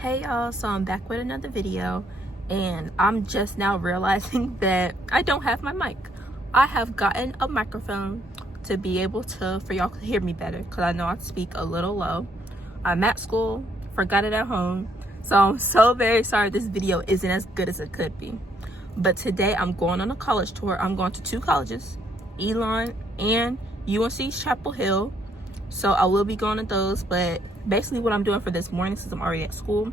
Hey y'all, so I'm back with another video and I'm just now realizing that I don't have my mic. I have gotten a microphone to be able to, for y'all to hear me better, because I know I speak a little low. I'm at school, forgot it at home, so I'm so very sorry this video isn't as good as it could be. But today I'm going on a college tour. I'm going to two colleges, Elon and UNC Chapel Hill. So I will be going to those, but basically what I'm doing for this morning, since I'm already at school,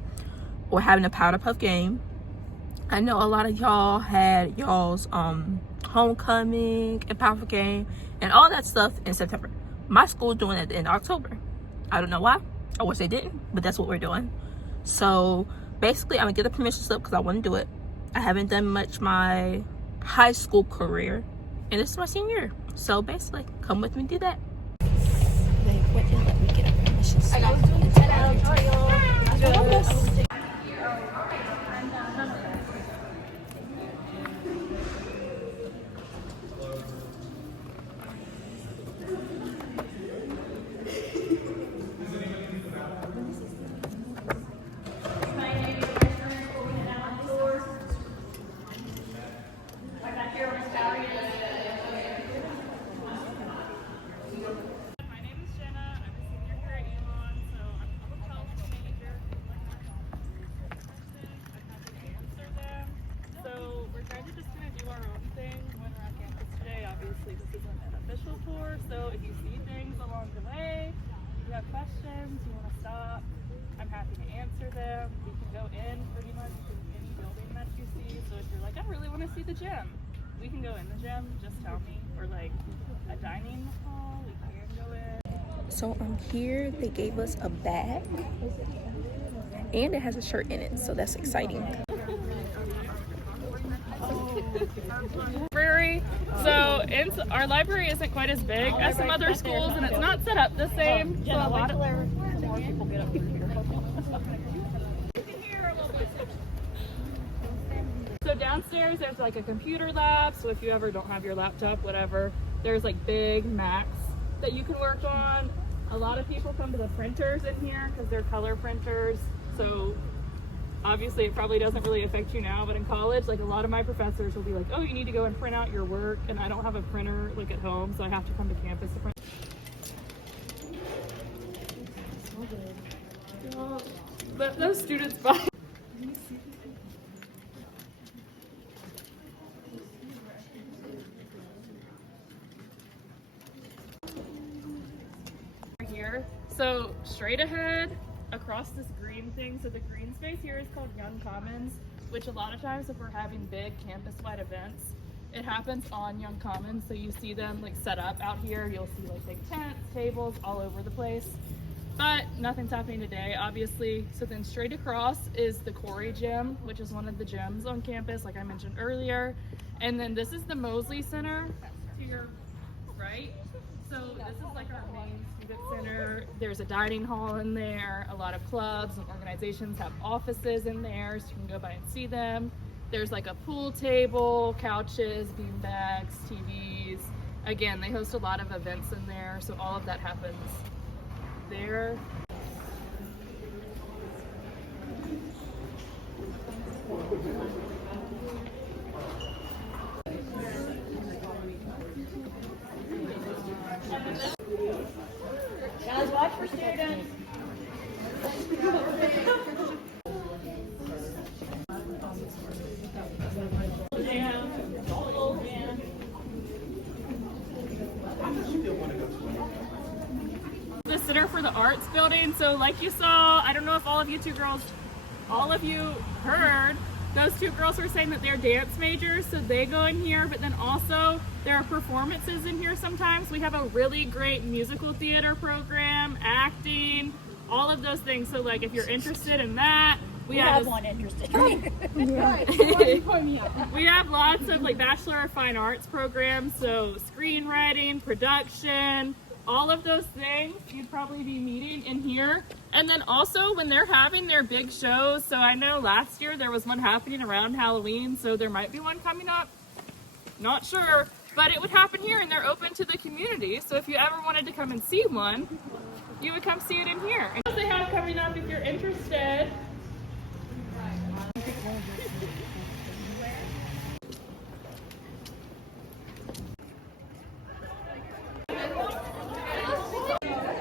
we're having a powder puff game. I know a lot of y'all had y'all's homecoming and powder puff game and all that stuff in September. My school's doing it in October. I don't know why. I wish they didn't, but that's what we're doing. So basically I'm gonna get the permission slip because I want to do it. I haven't done much my high school career and this is my senior year. So basically come with me to do that. Let me get a permission slip. This isn't an official tour, so if you see things along the way, you have questions, you want to stop, I'm happy to answer them. We can go in pretty much to any building that you see, so if you're like, I really want to see the gym, we can go in the gym, just tell me, or like a dining hall, we can go in. So I'm here, they gave us a bag, and it has a shirt in it, so that's exciting. Library. So our library isn't quite as big as some other schools, and it's not set up the same. So a lot of So downstairs there's like a computer lab. So if you ever don't have your laptop, whatever, there's like big Macs that you can work on. A lot of people come to the printers in here because they're color printers. So obviously it probably doesn't really affect you now, but in college, like a lot of my professors will be like, oh, you need to go and print out your work, and I don't have a printer like at home, so I have to come to campus to print. Let those students buy. Here, so straight ahead across this green thing, so the green space here is called Young Commons, which a lot of times if we're having big campus-wide events, it happens on Young Commons. So you see them like set up out here, you'll see like big tents, tables all over the place, but nothing's happening today, obviously. So then straight across is the Corey Gym, which is one of the gyms on campus, like I mentioned earlier. And then this is the Mosley Center to your right. So this is like our main student center. There's a dining hall in there. A lot of clubs and organizations have offices in there, so you can go by and see them. There's like a pool table, couches, bean bags, TVs. Again, they host a lot of events in there, so all of that happens there. Guys, watch for students. The Center for the Arts building. So like you saw, I don't know if all of you heard, those two girls were saying that they're dance majors, so they go in here, but then also there are performances in here sometimes. We have a really great musical theater program, acting, all of those things. So like if you're interested in that, we have one interested. We have lots of like Bachelor of Fine Arts programs, so screenwriting, production, all of those things you'd probably be meeting in here. And then also when they're having their big shows, so I know last year there was one happening around Halloween, so there might be one coming up, not sure, but it would happen here and they're open to the community. So if you ever wanted to come and see one, you would come see it in here. And what they have coming up, if you're interested,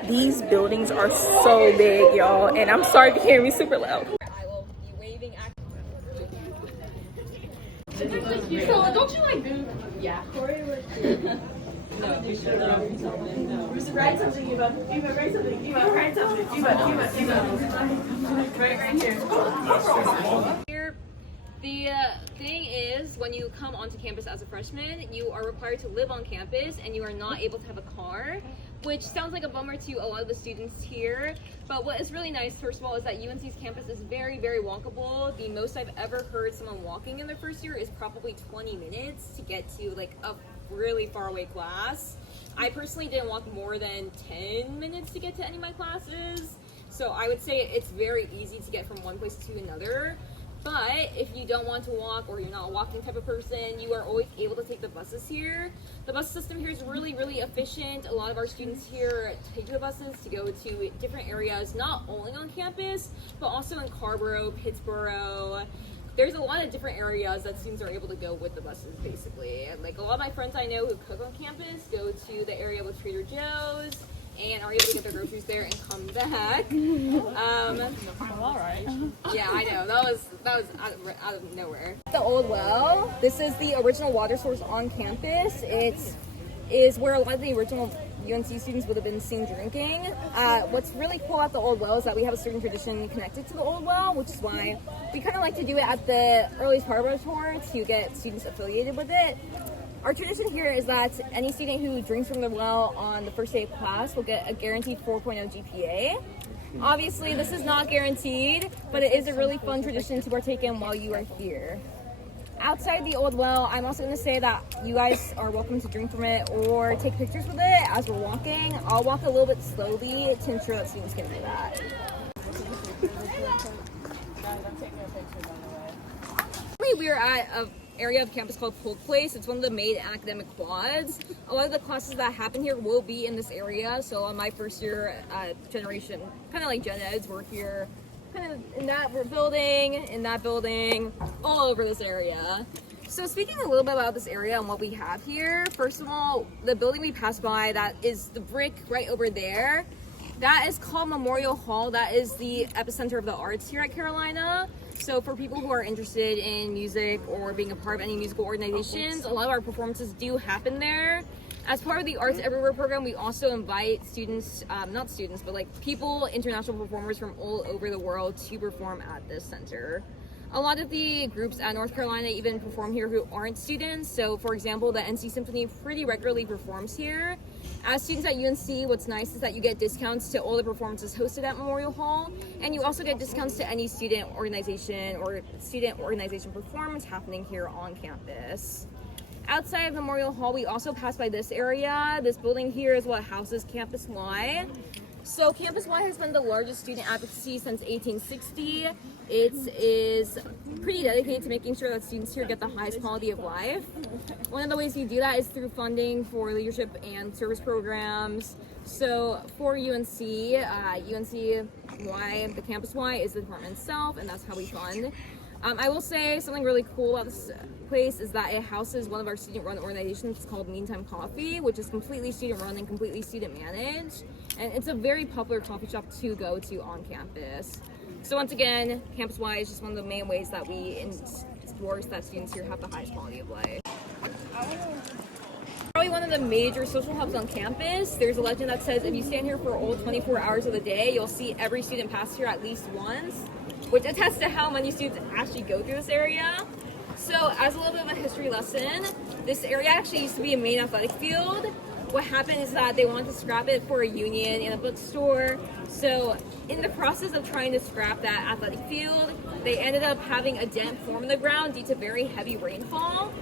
These buildings are so big, y'all, and I'm sorry if you hear me super loud. I will be waving at Don't you like do? Yeah. Corey would. No, we should write something about Eva. Write something. Eva. Write something. Eva. Right here. The thing is, when you come onto campus as a freshman, you are required to live on campus and you are not able to have a car, which sounds like a bummer to a lot of the students here. But what is really nice, first of all, is that UNC's campus is very, very walkable. The most I've ever heard someone walking in their first year is probably 20 minutes to get to like a really far away class. I personally didn't walk more than 10 minutes to get to any of my classes. So I would say it's very easy to get from one place to another. But if you don't want to walk or you're not a walking type of person, you are always able to take the buses here. The bus system here is really, really efficient. A lot of our students here take the buses to go to different areas, not only on campus, but also in Carborough, Pittsboro. There's a lot of different areas that students are able to go with the buses, basically. Like a lot of my friends I know who cook on campus go to the area with Trader Joe's and are able to get their groceries there and come back. All right. Yeah, I know. That was out of nowhere. The old well. This is the original water source on campus. It is where a lot of the original UNC students would have been seen drinking. What's really cool about the old well is that we have a certain tradition connected to the old well, which is why we kind of like to do it at the earliest part of our tour to get students affiliated with it. Our tradition here is that any student who drinks from the well on the first day of class will get a guaranteed 4.0 GPA. Obviously, this is not guaranteed, but it is a really fun tradition to partake in while you are here. Outside the old well, I'm also going to say that you guys are welcome to drink from it or take pictures with it as we're walking. I'll walk a little bit slowly to ensure that students can do that. We are at an area of campus called Polk Place. It's one of the main academic quads. A lot of the classes that happen here will be in this area. So on my first year generation, kind of like gen eds, we're here kind of in that building, all over this area. So speaking a little bit about this area and what we have here, first of all, the building we passed by, that is the brick right over there. That is called Memorial Hall. That is the epicenter of the arts here at Carolina. So for people who are interested in music or being a part of any musical organizations, a lot of our performances do happen there. As part of the Arts Everywhere program, we also invite students, not students, but like people, international performers from all over the world to perform at this center. A lot of the groups at North Carolina even perform here who aren't students. So for example, the NC Symphony pretty regularly performs here. As students at UNC, what's nice is that you get discounts to all the performances hosted at Memorial Hall, and you also get discounts to any student organization performance happening here on campus. Outside of Memorial Hall, we also pass by this area. This building here is what houses Campus Y. So Campus Y has been the largest student advocacy since 1860. It is pretty dedicated to making sure that students here get the highest quality of life. One of the ways we do that is through funding for leadership and service programs. So for UNC Y, the Campus Y is the department itself, and that's how we fund. I will say something really cool about this place is that it houses one of our student-run organizations called Meantime Coffee, which is completely student-run and completely student-managed. And it's a very popular coffee shop to go to on campus. So once again, Campus Y is just one of the main ways that we endorse that students here have the highest quality of life. Probably one of the major social hubs on campus. There's a legend that says if you stand here for all 24 hours of the day, you'll see every student pass here at least once, which attests to how many students actually go through this area. So as a little bit of a history lesson, this area actually used to be a main athletic field. What happened is that they wanted to scrap it for a union and a bookstore. So in the process of trying to scrap that athletic field, they ended up having a dent form in the ground due to very heavy rainfall.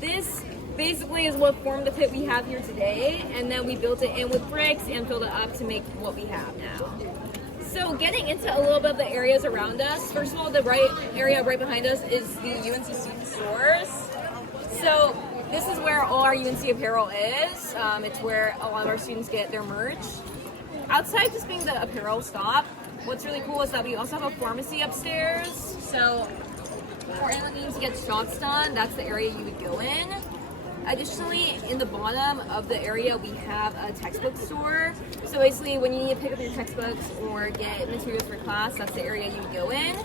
This basically is what formed the pit we have here today, and then we built it in with bricks and filled it up to make what we have now. So getting into a little bit of the areas around us, first of all, the area right behind us is the UNC student stores. So this is where all our UNC apparel is. It's where a lot of our students get their merch. Outside just being the apparel stop, what's really cool is that we also have a pharmacy upstairs. So for anyone needing to get shots done, that's the area you would go in. Additionally, in the bottom of the area, we have a textbook store. So basically, when you need to pick up your textbooks or get materials for class, that's the area you go in.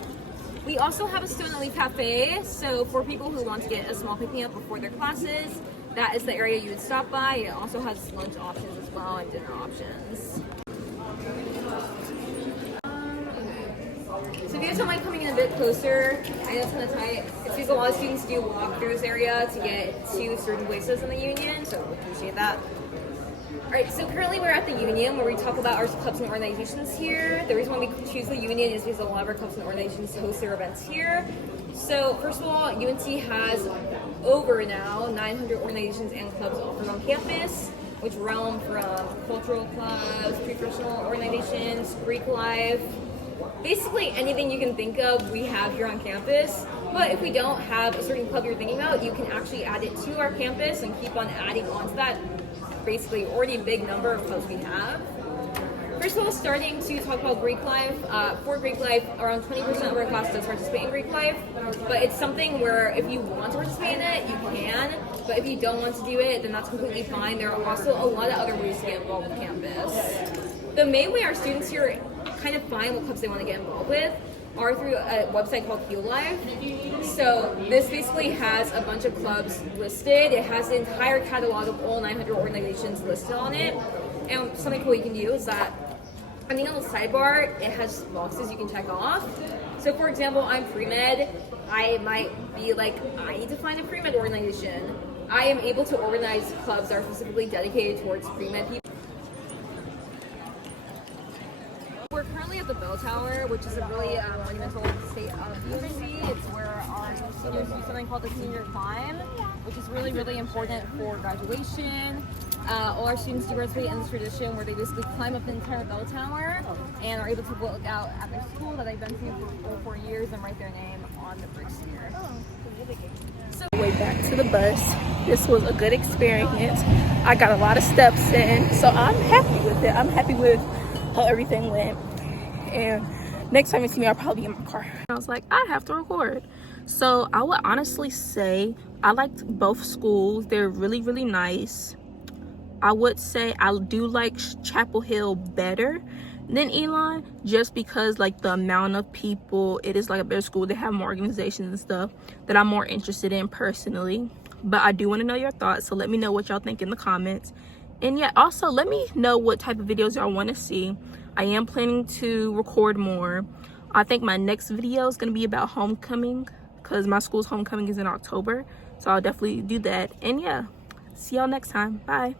We also have a student only cafe, so for people who want to get a small pick-me-up before their classes, that is the area you would stop by. It also has lunch options as well and dinner options. So if you guys don't mind coming in a bit closer, I know it's kind of tight. It's because a lot of students do walk through this area to get to certain places in the union, so we appreciate that. Alright, so currently we're at the union where we talk about our clubs and organizations here. The reason why we choose the union is because a lot of our clubs and organizations host their events here. So first of all, UNC has over now 900 organizations and clubs offered on campus, which realm from cultural clubs, professional organizations, Greek life, basically anything you can think of we have here on campus. But if we don't have a certain club you're thinking about, you can actually add it to our campus and keep on adding on to that basically already big number of clubs we have. First of all, starting to talk about Greek life. For Greek life, around 20% of our class does participate in Greek life, but it's something where if you want to participate in it, you can, but if you don't want to do it, then that's completely fine. There are also a lot of other ways to get involved with campus. The main way our students here kind of find what clubs they want to get involved with are through a website called Heal Life. So this basically has a bunch of clubs listed. It has the entire catalog of all 900 organizations listed on it. And something cool you can do is that, I think on the sidebar, it has boxes you can check off. So for example, I'm pre-med. I might be like, I need to find a pre-med organization. I am able to organize clubs that are specifically dedicated towards pre-med people. We're currently at the Bell Tower, which is a really monumental state of UNC. It's where our seniors do something called the senior climb, which is really, really important for graduation. All our students do participate in this tradition where they basically climb up the entire Bell Tower and are able to look out at their school that they've been to for over 4 years and write their name on the bricks here. Way back to the bus. This was a good experience. I got a lot of steps in, so I'm happy with it. I'm happy with how everything went. And next time you see me, I'll probably be in my car. I was like, I have to record. So I would honestly say I liked both schools. They're really, really nice. I would say I do like Chapel Hill better than Elon, just because like the amount of people, it is like a better school. They have more organizations and stuff that I'm more interested in personally. But I do want to know your thoughts, so let me know what y'all think in the comments. And yeah, also let me know what type of videos y'all want to see. I am planning to record more. I think my next video is going to be about homecoming, because my school's homecoming is in October, so I'll definitely do that. And yeah, see y'all next time. Bye.